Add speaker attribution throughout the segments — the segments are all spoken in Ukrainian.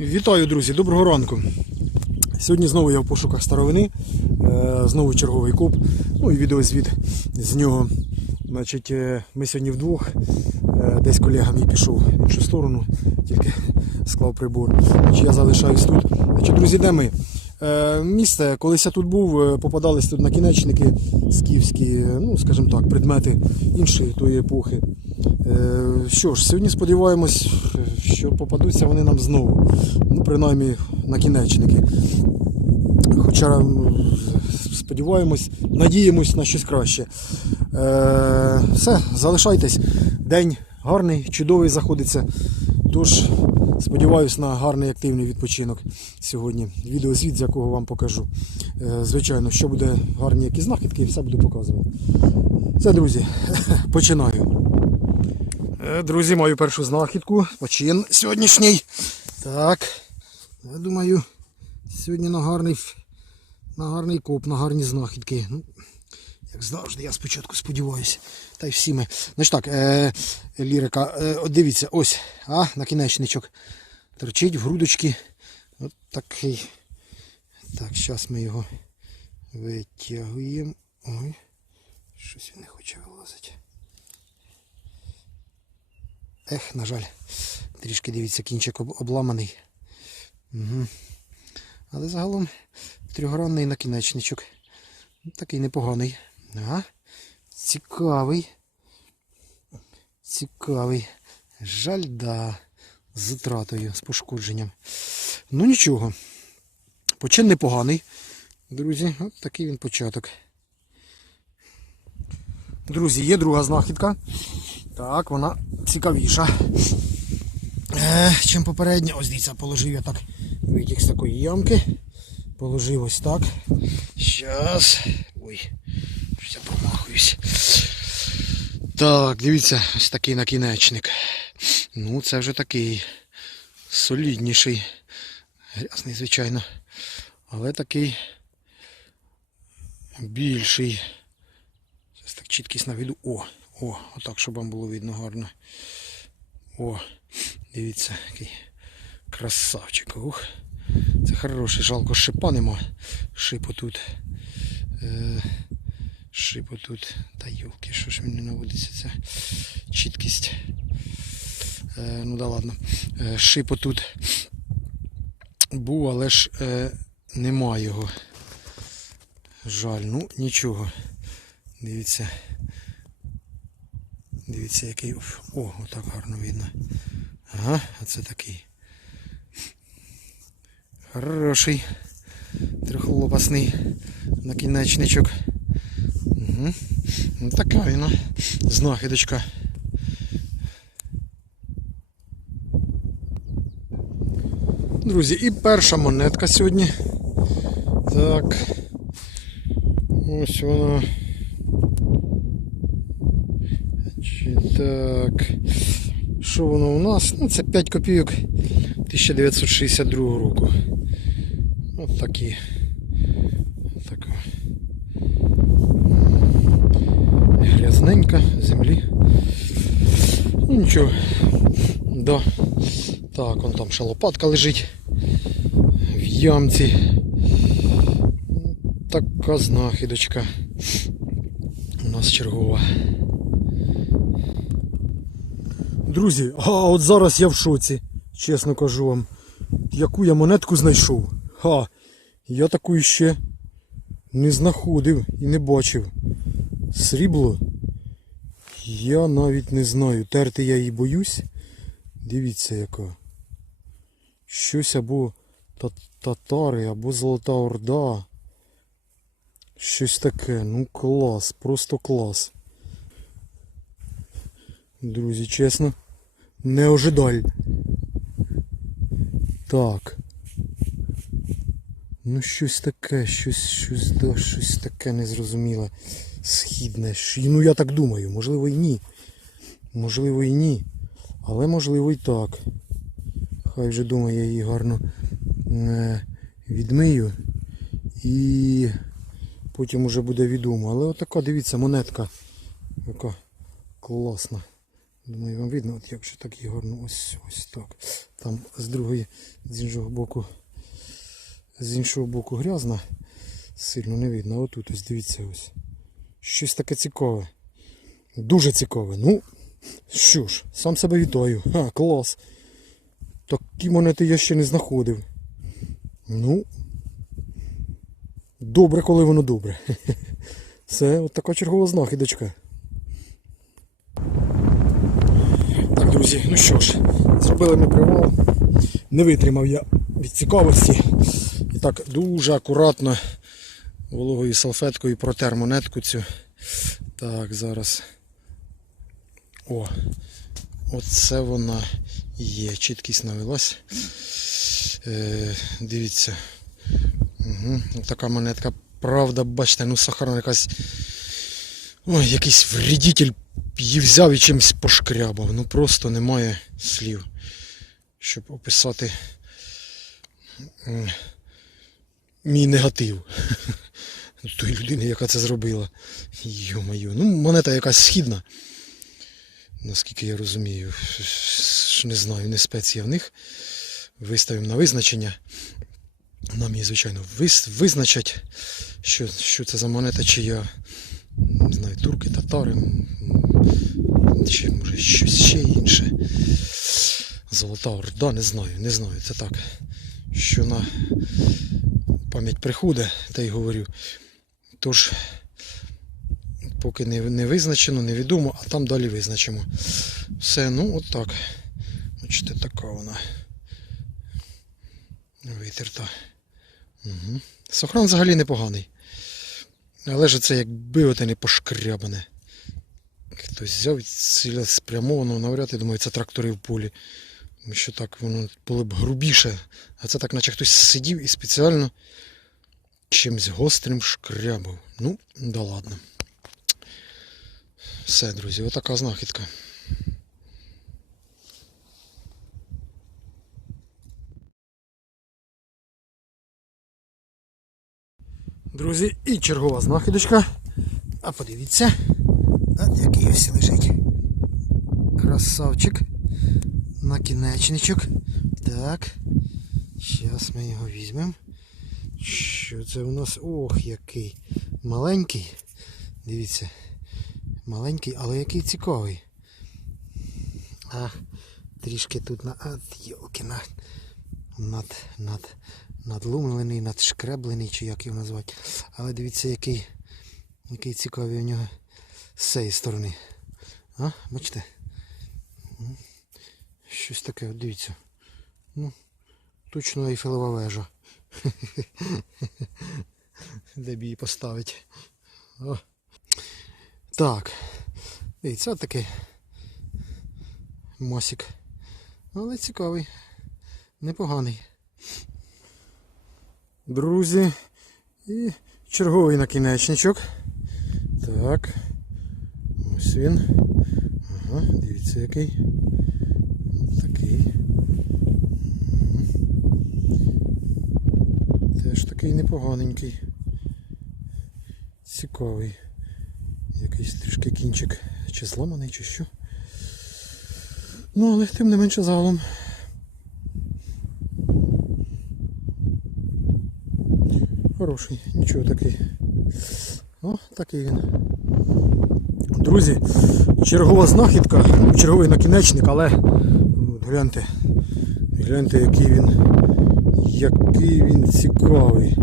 Speaker 1: Вітаю, друзі, доброго ранку. Сьогодні знову я в пошуках старовини, е, знову черговий коп, ну і відеозвіт з нього. Значить, е, ми сьогодні вдвох, е, десь колега мій пішов в іншу сторону, тільки склав прибор. Значить, я залишаюсь тут. Значить, друзі, де ми? Е, Місце, колись я тут був, е, попадались тут накінечники скіфські, ну, скажімо так, предмети іншої тої епохи. Е, Що ж, сьогодні сподіваємось, що попадуться вони нам знову. Ну, принаймні, накінечники. Хоча сподіваємось, надіємось на щось краще. Все, залишайтесь. День гарний, чудовий заходиться. Тож, сподіваюсь на гарний активний відпочинок сьогодні. Відеозвіт, з якого вам покажу. Е, звичайно, що буде гарні якісь знахідки, все буду показувати. Все, друзі, починаю. Е, Друзі, маю першу знахідку. Почин сьогоднішній. Так. Я думаю, сьогодні на гарний, на гарний коп, на гарні знахідки. Ну, як завжди, я спочатку сподіваюся. Та й всі ми. Значить так, е, лірика, е, дивіться, ось, а, накінечничок. Торчить в грудочки. От такий. Так, зараз ми його витягуємо. Ой, щось він не хоче вилазити. Ех, на жаль, трішки дивіться, кінчик обламаний. Угу. Але загалом трьохгранний накінечничок. Такий непоганий. Ага. Цікавий. Цікавий. Жаль, да. З втратою, з пошкодженням. Ну нічого. Почин непоганий. Друзі, от такий він початок. Друзі, є друга знахідка. Так, вона цікавіша. Е, чим попередня. Ось дивіться, положив я так витяг з такої ямки. Положив ось так. Щас. Ой, я промахуюсь. Так, дивіться, ось такий накінечник. Ну, це вже такий солідніший. Грязний, звичайно. Але такий більший. Зараз так чіткість наведу. О, о, отак, щоб вам було видно гарно. О, дивіться, який красавчик. Ух. Це хороший, жалко шипа нема. Шипу тут. Е, шипу тут. Та йолки, що ж мені наводиться ця чіткість. Е, ну да ладно. Е, шипу тут був, але ж е, нема його. Жаль, ну нічого. Дивіться. Дивіться, який. О, отак гарно видно. Ага, а це такий. Хороший. Трьохлопасний накінечничок. Угу. Така він. а, Знахідочка. Друзі, і перша монетка сьогодні. Так. Ось вона. Чи так. Що воно у нас? Ну, це 5 копійок 1962 року. От такі. Така. Грязненька землі. Ну нічого. Да. Так, вон там ще лопатка лежить в ямці. Така знахідочка. У нас чергова. Друзі, а от зараз я в шоці, чесно кажу вам. Яку я монетку знайшов? Ха, я таку ще не знаходив і не бачив. Срібло? Я навіть не знаю. Терти я її боюсь. Дивіться яка. Щось або татари, або Золота Орда. Щось таке. Ну клас, просто клас. Друзі, чесно, не ожидаль. Так. Ну щось таке, щось, щось, да, щось таке незрозуміле. Східне. Ну я так думаю, можливо і ні. Можливо і ні. Але можливо і так. Хай вже дома я її гарно е, відмию. І потім уже буде відомо. Але отака, дивіться, монетка. Яка класна. Думаю, вам видно, от якщо так її гарно, ось ось так. Там з другої, з іншого боку, з іншого боку грязна, сильно не видно. А отут ось дивіться ось. Щось таке цікаве. Дуже цікаве. Ну, що ж, сам себе вітаю. Ха, клас. Такі монети я ще не знаходив. Ну. Добре, коли воно добре. Це от така чергова знахідочка. Так, друзі, ну що ж, зробили ми привал. Не витримав я від цікавості. Так дуже акуратно вологою салфеткою протер монетку цю. Так, зараз. О, оце вона є. Чіткість навелась. Е, дивіться. Угу. Така монетка. Правда, бачите, ну сахарна якась. Ой, якийсь вредитель її взяв і чимось пошкрябав. Ну просто немає слів, щоб описати мій негатив. Тої людини, яка це зробила. Йо-моє. Ну, монета якась східна. Наскільки я розумію. Не знаю, не спеція в них. Виставимо на визначення. Нам її, звичайно, визначать, що, що це за монета, чи я не знаю, турки, татари, чи може щось ще інше. Золота Орда, не знаю, не знаю. Це так. Що на пам'ять приходить, та й говорю. Тож, поки не, не визначено, невідомо, а там далі визначимо. Все, ну от так. Бачите, така вона. Витерта. Угу. Сохран взагалі непоганий. Але ж це якби оте не пошкрябане. Хтось взяв і цілеспрямовано, навряд я думаю, це трактори в полі. Що так воно було б грубіше. А це так, наче хтось сидів і спеціально чимось гострим шкрябав. Ну, да ладно. Все, друзі, отака знахідка. Друзі, і чергова знахідочка. А подивіться, от який ось лежить. Красавчик. Накінечничок. Так. Зараз ми його візьмемо. Що це у нас? Ох, який маленький. Дивіться. Маленький, але який цікавий. А, трішки тут на. А, йолки, на. Над, над, надлумлений, надшкреблений, чи як його назвати. Але дивіться, який, який цікавий у нього з цієї сторони. А, бачите? Щось таке, дивіться. Ну, точно Айфелева вежа. Де б її поставити. О. Так. Дивіться, от такий мосик. Але цікавий. Непоганий. Друзі. І черговий накінечничок. Так. Ось він. Ага, дивіться який. Такий. Мгм. Теж такий непоганенький. Цікавий. Якийсь трішки кінчик чи зламаний, чи що. Ну, але тим не менше загалом. Хороший, нічого такий. О, такий він. Друзі, чергова знахідка, черговий накінечник, але ну, гляньте, гляньте, який він, який він цікавий.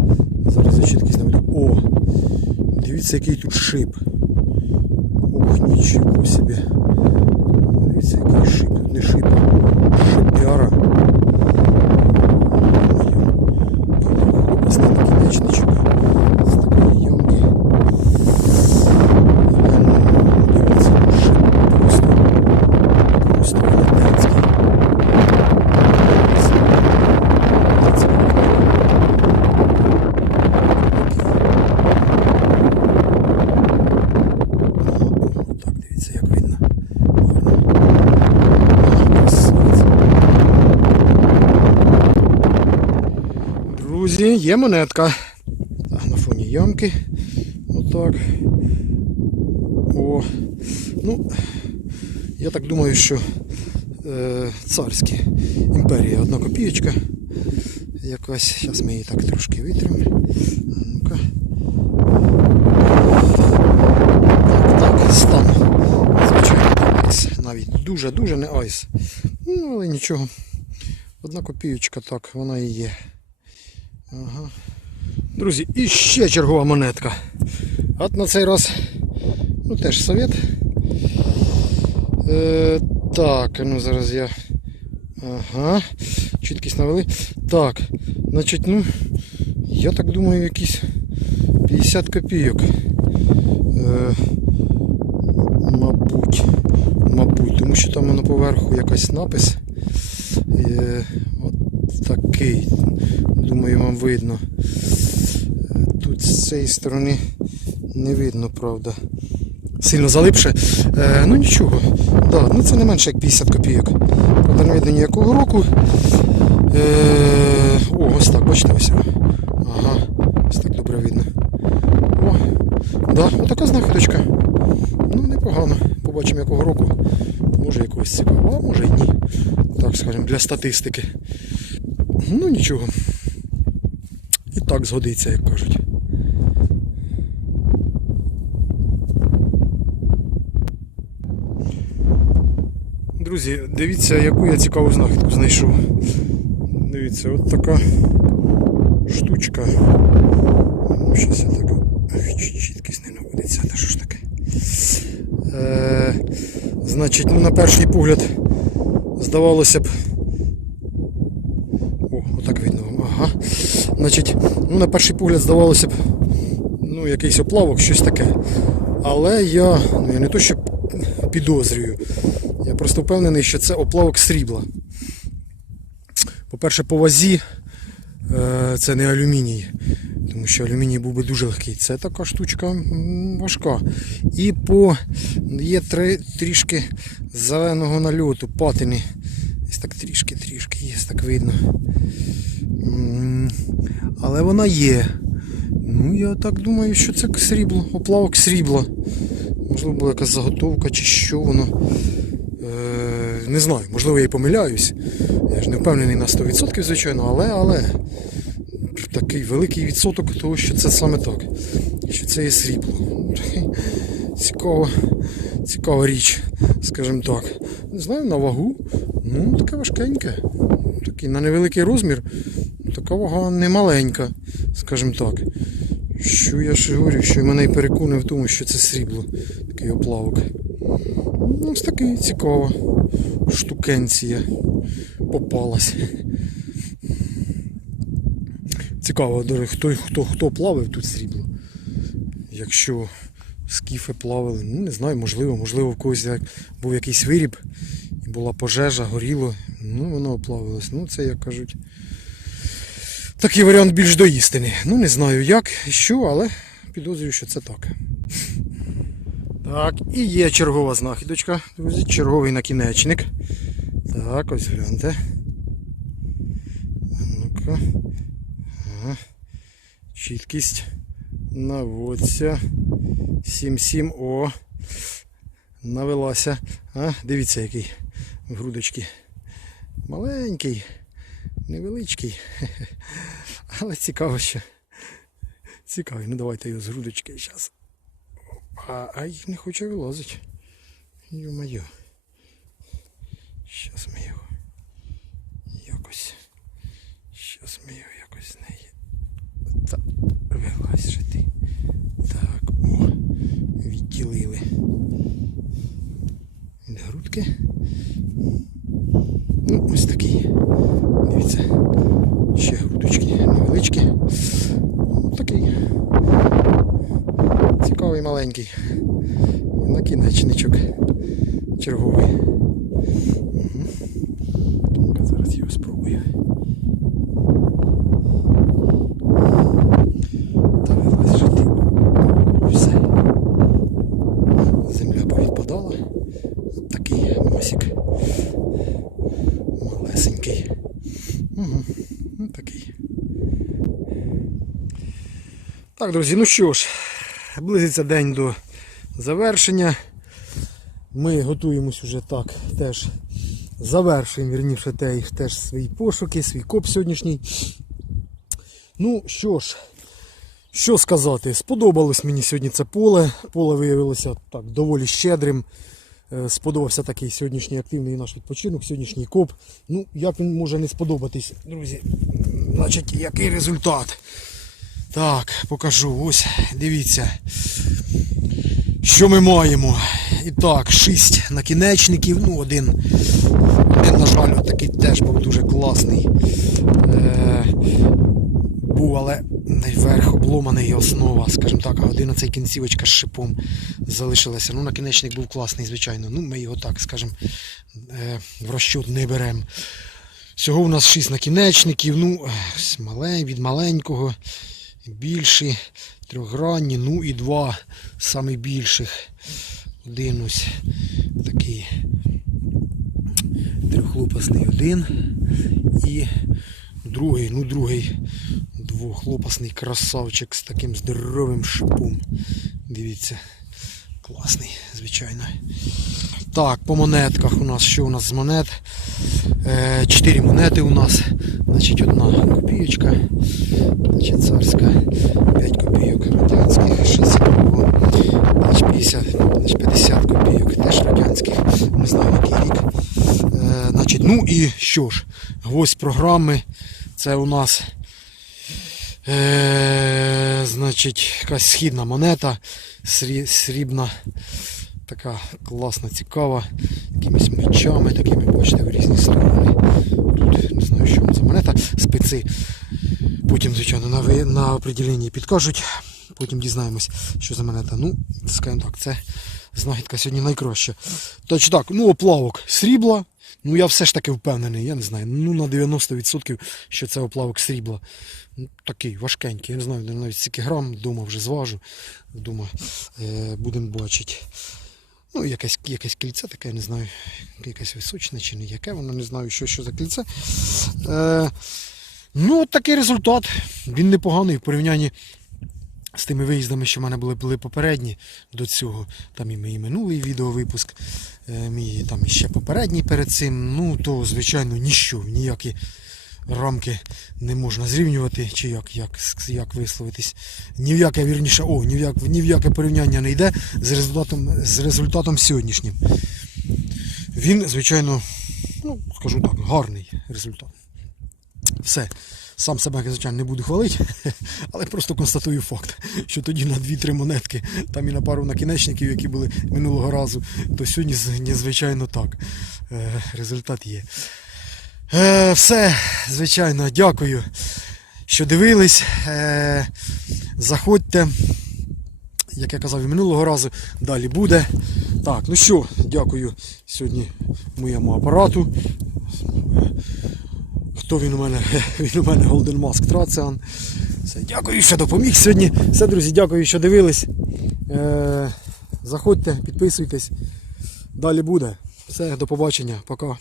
Speaker 1: Зараз я чіткість наведу. О! Дивіться, який тут шип. Ох, нічого собі. Дивіться, який шип. Тут не шип, Є монетка. На фоні ямки. Отак. О. Ну, Я так думаю, що е, царські імперія, одна копієчка. Якась. Зараз ми її так трошки витримо. Ну-ка. Так, так, стан. Звичайно, айс. Навіть дуже-дуже не айс. Ну, але нічого. Одна копієчка, так, вона і є. Ага. Друзі, і ще чергова монетка. От на цей раз, ну теж совет. Е, так, ну зараз я. Ага. Чіткість навели. Так, значить, ну, я так думаю, якісь 50 копійок. Е, мабуть. Мабуть, тому що там воно поверху якась напис. Е, такий. Думаю, вам видно. Тут з цієї сторони не видно, правда. Сильно залипше. Е, ну нічого. Да, ну це не менше як 50 копійок. Правда, не видно ніякого року. Е, о, ось так, бачите, ось. Ага, ось так добре видно. О, да, отака знахідочка. Ну, непогано. Побачимо якого року. Може якогось цікавого, а може і ні. Так скажемо, для статистики. Ну нічого. І так згодиться, як кажуть. Друзі, дивіться, яку я цікаву знахідку знайшов. Дивіться, от така штучка. Ну, Щас я так. Чіткість не наводиться, та що ж таке. Е, значить, ну на перший погляд здавалося б. О, отак видно. вам, Ага. Значить, ну на перший погляд здавалося б, ну, якийсь оплавок, щось таке. Але я, ну я не то що підозрюю, я просто впевнений, що це оплавок срібла. По-перше, по вазі е, це не алюміній, тому що алюміній був би дуже легкий. Це така штучка важка. І по є три, трішки зеленого нальоту, патини. Ось так трішки-трішки є, так видно. Але вона є. Ну, я так думаю, що це срібло, оплавок срібла. Можливо, була якась заготовка чи що воно. Е, не знаю, можливо, я і помиляюсь. Я ж не впевнений на 100%, звичайно, але, але такий великий відсоток того, що це саме так. Що це є срібло. Цікава, цікава річ, скажімо так. Не знаю, на вагу. Ну, таке важкеньке. Такий на невеликий розмір. Така вага не маленька, скажімо так. Що я ж говорю, що мене і переконує в тому, що це срібло, такий оплавок. Ну, ось такий цікава штукенція попалась. Цікаво, до хто, хто, хто плавив тут срібло. Якщо скіфи плавали, ну не знаю, можливо, можливо, в когось був якийсь виріб і була пожежа, горіло, ну воно оплавилось. Ну, це як кажуть. Такий варіант більш до істини. Ну не знаю як, і що, але підозрюю, що це так. Так, і є чергова знахідочка, друзі, черговий накінечник. Так, ось гляньте. Ну-ка. Чіткість. Наводься. 7-7. О. Навелася. А, дивіться, який в грудочки. Маленький, невеличкий. Але цікаво, що. Цікавий. Ну давайте його з грудочки зараз. А, а їх не хоче вилазити. Йо-моє. Щас ми його якось. Щас ми його якось з неї. Та вилазь же ти. Так, о, відділили. Від грудки. Ну, ось такий. Дивіться. Ще грудочки невеличкі. Ну, Такий. Цікавий маленький. Накінечничок. Черговий. Угу. Зараз його спробую. Вилазь же. Все. Земля повідпадала. Такий мосик. Малесенький. Ну, такий. Так, друзі, ну що ж, близиться день до завершення. Ми готуємось уже так теж. Завершуємо, вірніше, те- теж свої пошуки, свій коп сьогоднішній. Ну що ж, що сказати, сподобалось мені сьогодні це поле. Поле виявилося так доволі щедрим. Е, Сподобався такий сьогоднішній активний наш відпочинок, сьогоднішній коп. Ну, як він може не сподобатись, друзі? Значить, який результат? Так, покажу. Ось, дивіться. Що ми маємо? І так, шість накінечників. Ну, один, один на жаль, такий теж був дуже класний. Е, був, але верх обломаний основа, скажімо так, а один оцей кінцівочка з шипом залишилася. Ну, накінечник був класний, звичайно. Ну, ми його так, скажімо, е, в розчет не беремо. Всього у нас 6 накінечників, ну, від маленького, більші, трьохгранні, ну і два найбільших. більших. Один ось такий трьохлопасний один і другий, ну другий двохлопасний красавчик з таким здоровим шипом. Дивіться, класний, звичайно. Так, по монетках у нас що у нас з монет? Е, Чотири монети у нас. Значить, одна копійочка, значить, царська, 5 копійок радянських, 62, значить, 50, значить, 50 копійок теж радянських, не знаю який рік. Е, значить, ну і що ж, гвоздь програми. Це у нас е, значить, якась східна монета, срі- срібна, така класна, цікава, якимись мечами, такими, бачите, в різні сторони. Тут не знаю, що це монета, специ. Потім, звичайно, на, на определенні підкажуть. Потім дізнаємось, що за монета. Ну, скажімо так, це знахідка сьогодні найкраща. Точ так, ну оплавок срібла. Ну я все ж таки впевнений, я не знаю. Ну на 90% що це оплавок срібла. Ну, такий важкенький. Я не знаю, навіть скільки грам, вдома вже зважу. Вдома е, будемо бачити. Ну, якесь, якесь кільце таке, не знаю, якесь височне чи не яке, воно не знаю, що, що за кільце. Е, ну, от такий результат. Він непоганий в порівнянні з тими виїздами, що в мене були, були попередні до цього. Там і мій минулий відеовипуск, е, мій там іще попередній перед цим. Ну, то, звичайно, ніщо, ніякі рамки не можна зрівнювати, чи як, як, як висловитись. Ні в яке вірніше, о, ні в, як, ні в яке порівняння не йде з результатом, з результатом сьогоднішнім. Він, звичайно, ну, скажу так, гарний результат. Все. Сам себе, звичайно, не буду хвалити, але просто констатую факт, що тоді на 2-3 монетки, там і на пару накінечників, які були минулого разу, то сьогодні, звичайно, так. Е, Результат є. Е, Все, звичайно, дякую, що дивились. Е, Заходьте. Як я казав і минулого разу, далі буде. Так, ну що, дякую сьогодні моєму апарату. Хто він у мене? Він у мене Golden Mask Tracian. Все, дякую, що допоміг сьогодні. Все, друзі, дякую, що дивились. Е, заходьте, підписуйтесь. Далі буде. Все, до побачення. Пока.